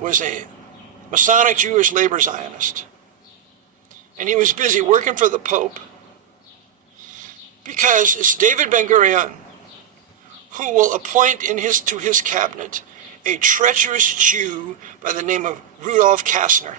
was a Masonic Jewish labor Zionist. And he was busy working for the Pope because it's David Ben-Gurion who will appoint to his cabinet a treacherous Jew by the name of Rudolf Kastner.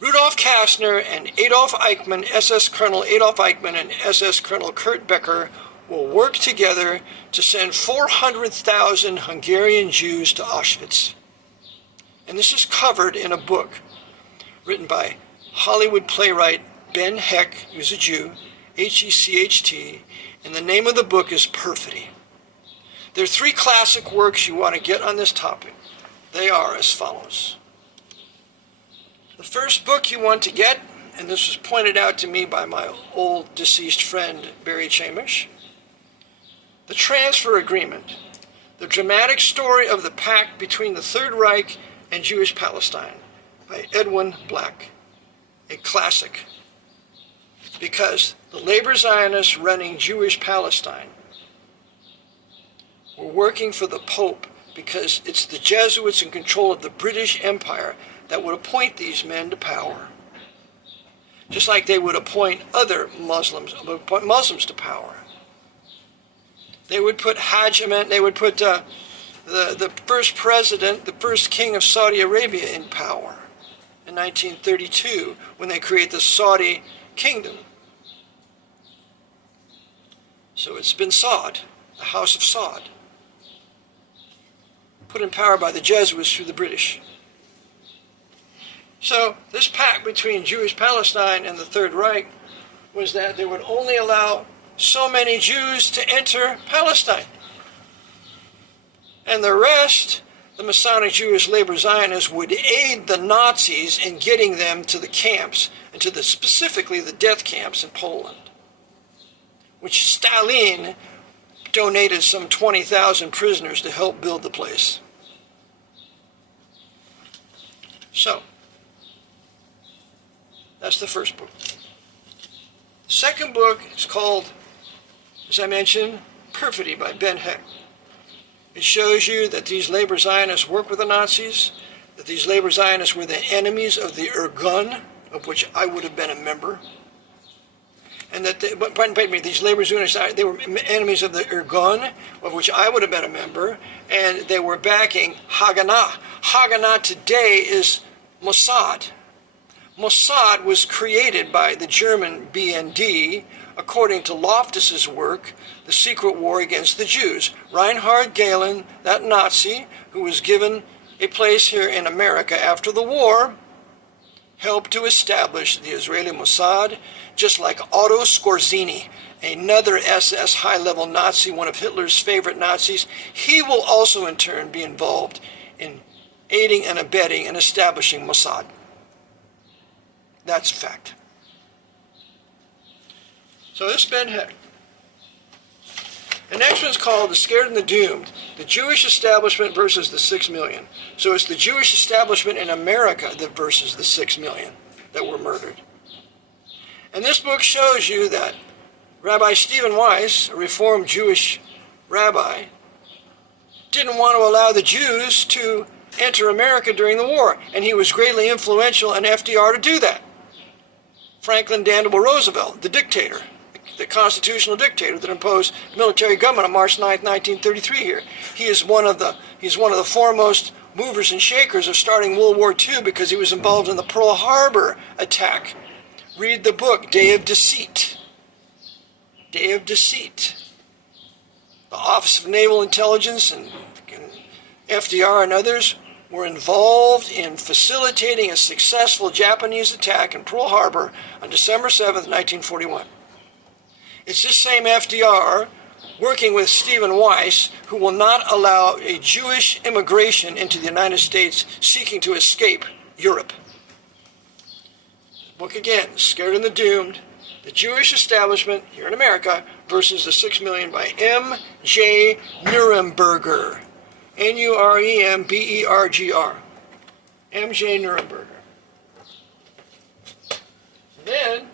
Rudolf Kastner and Adolf Eichmann, SS Colonel Adolf Eichmann and SS Colonel Kurt Becker will work together to send 400,000 Hungarian Jews to Auschwitz. And this is covered in a book written by Hollywood playwright Ben Hecht, who's a Jew, Hecht, and the name of the book is Perfidy. There are three classic works you want to get on this topic. They are as follows. The first book you want to get, and this was pointed out to me by my old deceased friend Barry Chamish, The Transfer Agreement, the dramatic story of the pact between the Third Reich and Jewish Palestine by Edwin Black, a classic, because the labor Zionists running Jewish Palestine were working for the Pope because it's the Jesuits in control of the British Empire that would appoint these men to power. Just like they would appoint other Muslims to power. They would put Hajj Ahmed, they would put the first president, the first king of Saudi Arabia in power in 1932 when they create the Saudi kingdom. So it's bin Saud, the House of Saud, put in power by the Jesuits through the British. So this pact between Jewish Palestine and the Third Reich was that they would only allow so many Jews to enter Palestine. And the rest, the Masonic Jewish labor Zionists, would aid the Nazis in getting them to the camps, and to specifically the death camps in Poland, which Stalin donated some 20,000 prisoners to help build the place. So, that's the first book. The second book is called, as I mentioned, Perfidy by Ben Hecht. It shows you that these labor Zionists work with the Nazis, that these labor Zionists were the enemies of the Irgun, of which I would have been a member, and that these labor Zionists, they were enemies of the Irgun, of which I would have been a member, and they were backing Haganah. Haganah today is Mossad. Mossad was created by the German BND, according to Loftus's work, The Secret War Against the Jews. Reinhard Gehlen, that Nazi, who was given a place here in America after the war, helped to establish the Israeli Mossad, just like Otto Skorzeny, another SS high-level Nazi, one of Hitler's favorite Nazis. He will also in turn be involved in aiding and abetting and establishing Mossad. That's a fact. So this Ben Hecht. The next one's called The Scared and the Doomed, the Jewish Establishment versus the 6 million. So it's the Jewish establishment in America that versus the 6 million that were murdered. And this book shows you that Rabbi Stephen Weiss, a Reformed Jewish rabbi, didn't want to allow the Jews to enter America during the war, and he was greatly influential in FDR to do that. Franklin Delano Roosevelt, the dictator, the constitutional dictator that imposed military government on March 9, 1933 here. He's one of the foremost movers and shakers of starting World War II because he was involved in the Pearl Harbor attack. Read the book, Day of Deceit. Day of Deceit. The Office of Naval Intelligence and FDR and others were involved in facilitating a successful Japanese attack in Pearl Harbor on December 7th, 1941. It's this same FDR working with Stephen Weiss who will not allow a Jewish immigration into the United States seeking to escape Europe. Book again, Scared and the Doomed, the Jewish Establishment here in America versus the 6 million by M.J. Nuremberger. Nuremberger. M.J. Nuremberger. Then,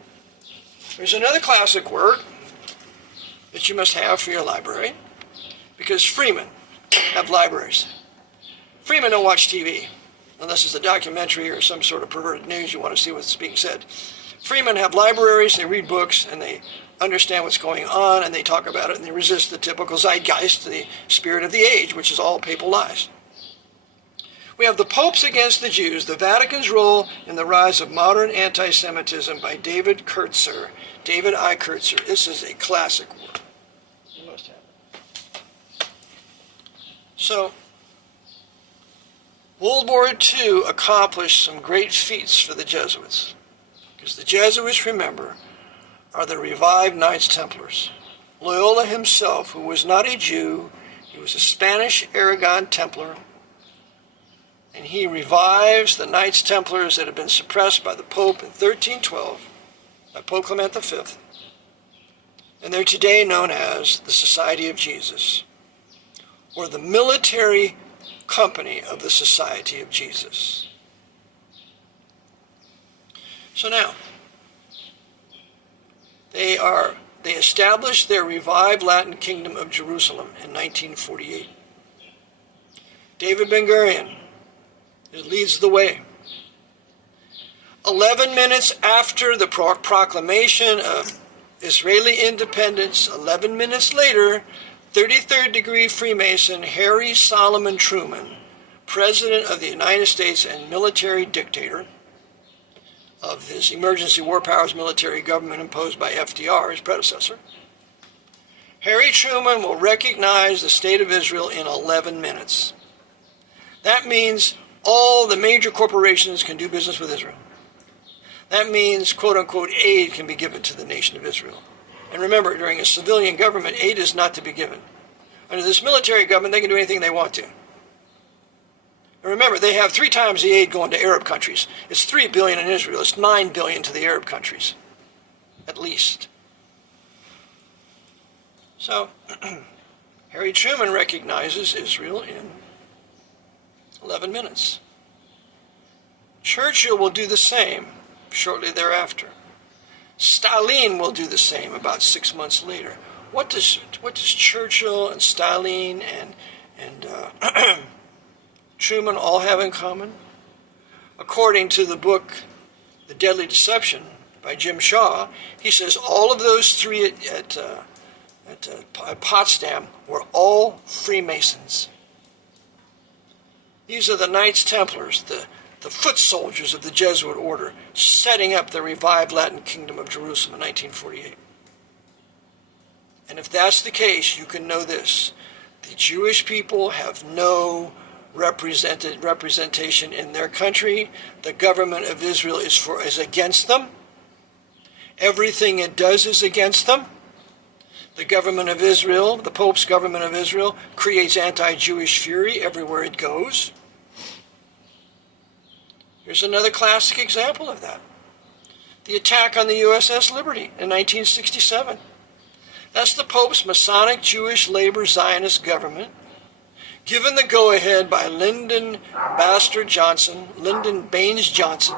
there's another classic work that you must have for your library, because Freemen have libraries. Freemen don't watch TV, unless it's a documentary or some sort of perverted news you want to see what's being said. Freemen have libraries, they read books, and they understand what's going on, and they talk about it, and they resist the typical zeitgeist, the spirit of the age, which is all papal lies. We have The Popes Against the Jews, the Vatican's Role in the Rise of Modern Anti-Semitism by David Kurtzer. David I. Kurtzer. This is a classic work. You must have it. So, World War II accomplished some great feats for the Jesuits, because the Jesuits, remember, are the revived Knights Templars. Loyola himself, who was not a Jew, he was a Spanish Aragon Templar, and he revives the Knights Templars that had been suppressed by the Pope in 1312, by Pope Clement V, and they're today known as the Society of Jesus, or the military company of the Society of Jesus. So now, they established their revived Latin Kingdom of Jerusalem in 1948. David Ben-Gurion leads the way. 11 minutes after the proclamation of Israeli independence, 11 minutes later, 33rd degree Freemason Harry Solomon Truman, President of the United States and military dictator of this emergency war powers military government imposed by FDR, his predecessor, Harry Truman will recognize the state of Israel in 11 minutes. That means all the major corporations can do business with Israel. That means, quote-unquote, aid can be given to the nation of Israel. And remember, during a civilian government, aid is not to be given. Under this military government, they can do anything they want to. And remember, they have 3 times the aid going to Arab countries. It's $3 billion in Israel. It's $9 billion to the Arab countries, at least. So, Harry Truman recognizes Israel in 11 minutes. Churchill will do the same shortly thereafter. Stalin will do the same about 6 months later. What does Churchill and Stalin and Truman all have in common? According to the book The Deadly Deception by Jim Shaw, he says all of those three at Potsdam were all Freemasons. These are the Knights Templars, the foot soldiers of the Jesuit order, setting up the revived Latin Kingdom of Jerusalem in 1948. And if that's the case, you can know this: the Jewish people have no representation in their country. The government of Israel is against them. Everything it does is against them. The government of Israel, the Pope's government of Israel, creates anti-Jewish fury everywhere it goes. Here's another classic example of that. The attack on the USS Liberty in 1967. That's the Pope's Masonic Jewish Labor Zionist government, given the go-ahead by Lyndon Baines Johnson,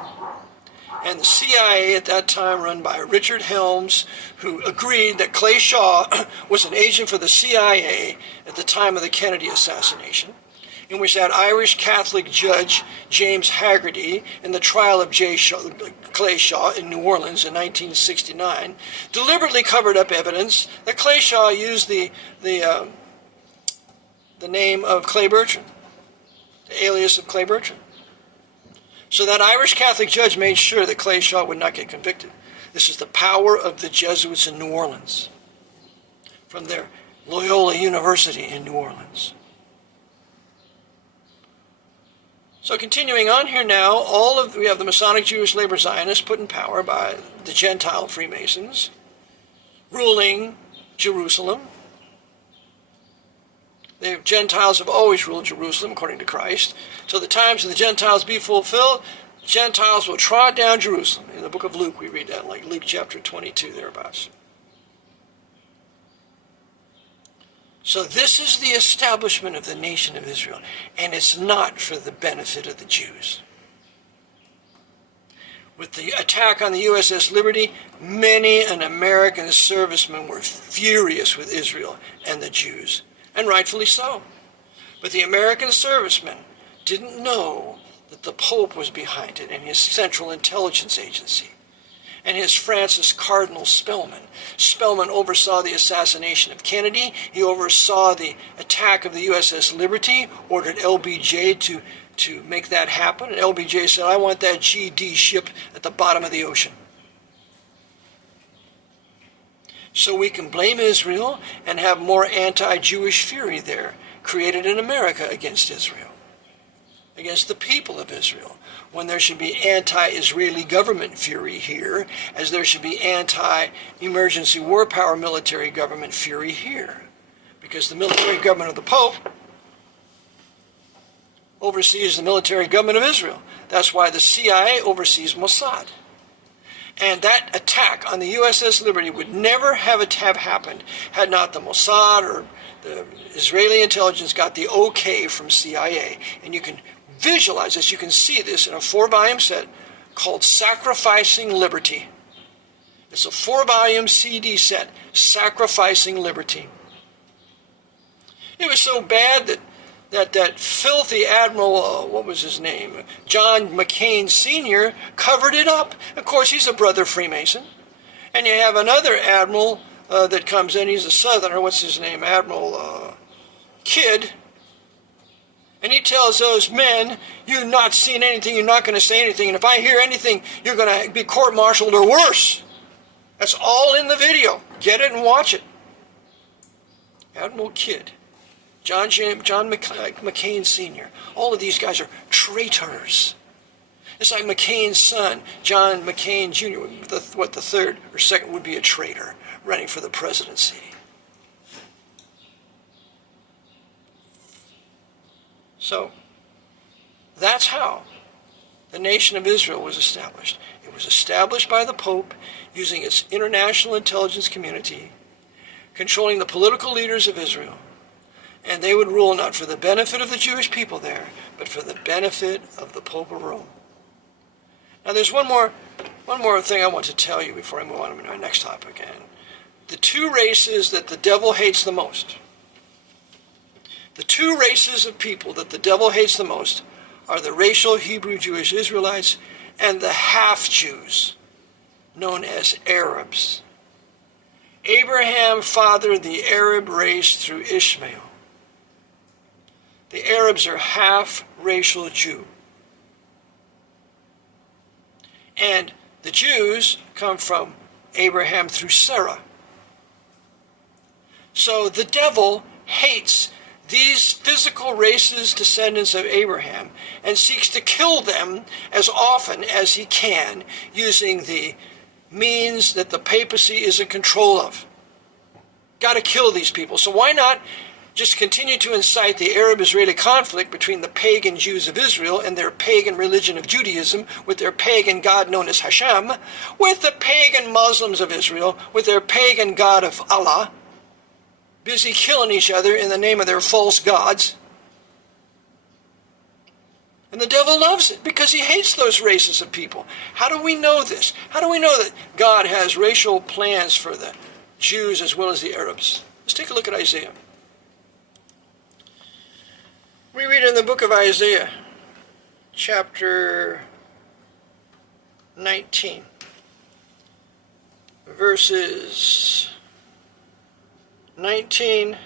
and the CIA at that time run by Richard Helms, who agreed that Clay Shaw was an agent for the CIA at the time of the Kennedy assassination, in which that Irish Catholic judge, James Haggerty, in the trial of Clay Shaw in New Orleans in 1969, deliberately covered up evidence that Clay Shaw used the name of Clay Bertrand, the alias of Clay Bertrand. So that Irish Catholic judge made sure that Clay Shaw would not get convicted. This is the power of the Jesuits in New Orleans, from their Loyola University in New Orleans. So continuing on here now, we have the Masonic Jewish Labor Zionists put in power by the Gentile Freemasons, ruling Jerusalem. The Gentiles have always ruled Jerusalem, according to Christ. Till the times of the Gentiles be fulfilled, Gentiles will trod down Jerusalem. In the book of Luke, we read that, like Luke chapter 22, thereabouts. So this is the establishment of the nation of Israel, and it's not for the benefit of the Jews. With the attack on the USS Liberty, many an American servicemen were furious with Israel and the Jews, and rightfully so. But the American servicemen didn't know that the Pope was behind it and his Central Intelligence Agency and his Francis Cardinal Spellman. Spellman oversaw the assassination of Kennedy. He oversaw the attack of the USS Liberty, ordered LBJ to make that happen. And LBJ said, I want that GD ship at the bottom of the ocean. So we can blame Israel and have more anti-Jewish fury there created in America against Israel, against the people of Israel, when there should be anti-Israeli government fury here, as there should be anti-emergency war power military government fury here. Because the military government of the Pope oversees the military government of Israel. That's why the CIA oversees Mossad. And that attack on the USS Liberty would never have happened had not the Mossad or the Israeli intelligence got the okay from CIA. And you can visualize this, you can see this in a 4-volume set called Sacrificing Liberty. It's a 4-volume CD set, Sacrificing Liberty. It was so bad that filthy Admiral, what was his name, John McCain Sr., covered it up. Of course, he's a brother Freemason. And you have another Admiral that comes in, he's a Southerner, what's his name, Admiral Kidd. And he tells those men, you've not seen anything, you're not going to say anything, and if I hear anything, you're going to be court-martialed or worse. That's all in the video. Get it and watch it. Admiral Kidd. John McCain Sr. All of these guys are traitors. It's like McCain's son, John McCain Jr., the third or second would be a traitor running for the presidency. So, that's how the nation of Israel was established. It was established by the Pope using its international intelligence community, controlling the political leaders of Israel. And they would rule not for the benefit of the Jewish people there, but for the benefit of the Pope of Rome. Now there's one more thing I want to tell you before I move on to our next topic. And the two races that the devil hates the most, the two races of people that the devil hates the most are the racial Hebrew Jewish Israelites and the half-Jews, known as Arabs. Abraham fathered the Arab race through Ishmael. The Arabs are half-racial Jew. And the Jews come from Abraham through Sarah. So the devil hates these physical races, descendants of Abraham, and seeks to kill them as often as he can using the means that the papacy is in control of. Got to kill these people. So why not just continue to incite the Arab-Israeli conflict between the pagan Jews of Israel and their pagan religion of Judaism with their pagan god known as Hashem, with the pagan Muslims of Israel with their pagan god of Allah, busy killing each other in the name of their false gods. And the devil loves it because he hates those races of people. How do we know this? How do we know that God has racial plans for the Jews as well as the Arabs? Let's take a look at Isaiah. We read in the book of Isaiah, chapter 19, verses 19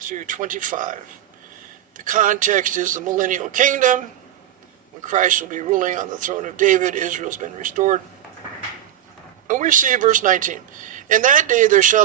through 25. The context is the millennial kingdom, when Christ will be ruling on the throne of David. Israel's been restored. But we see verse 19. In that day there shall